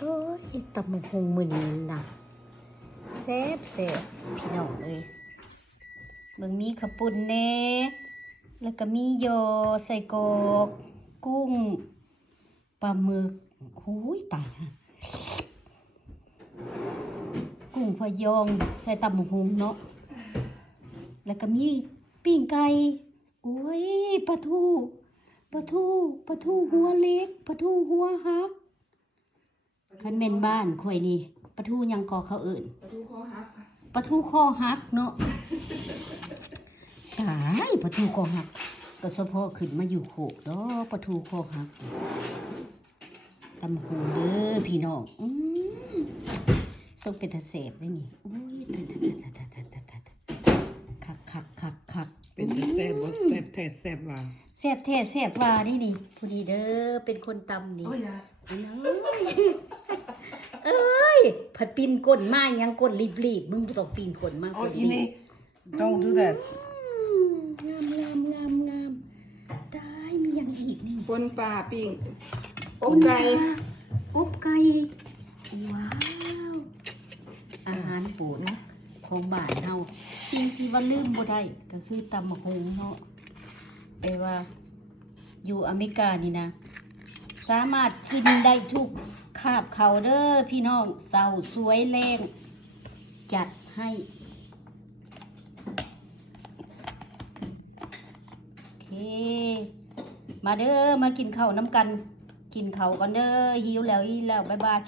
โอ้ยตำบักหุ่งมื้อนี้นะแซ่บแซ่บพี่น้องเอ้ยเบิ่งมีข้าวปุ้นแหน่แล้วก็มียอใส่กรอกกุ้งปลาหมึกโอ้ยตายฮะกุ้งพะยองใส่ตำบักหุ่งเนาะแล้วก็มีปิ้งไก่โอ้ยปลาทูหัวเล็กปลาทูหัวหักคันแม่นบ้านข่อยนี่ปลาทูหยังก่อเขาเอิ้นปลาทูคอหักเนาะตายปลาทูคอหักก็เฉพาะขึ้นมาอยู่โคกดอกปลาทูคอหักตำบักหุ่งเด้อพี่น้องส่งเป็นตาแซ่บได้นี่โอ้ยคักเป็นแต่แซ่บบ่แซ่บแท้แซ่บว่าแซ่บแท้แซ่บว่านี่ผู้ดีเด้อเป็นคนตำนี่ โอ้ยอ่ะ อันนั้นเอ้ยผัดปีนก้นมายังก้นรีบมึงบ่ต้องปีนก้นมา อ๋อ ก้น อี รี นี่ บ don't do that งามตายมีอย่างอีกนี่ ปนปลาปิ้งอบไก่ อบไก่ว้าวอาหารโปรดของบ้านเฮาสิ่งที่ว่าลืมบ่ได้ก็คือตำบักหุ่งเนาะแปลว่าอยู่อเมริกานี่นะสามารถกินได้ทุกคาบเขาเด้อพี่น้องเศร้าสวยแรงจัดให้โอเคมาเด้อมากินข้าวน้ำกันกินข้าวกันเด้อหิวแล้วบ๊ายบาย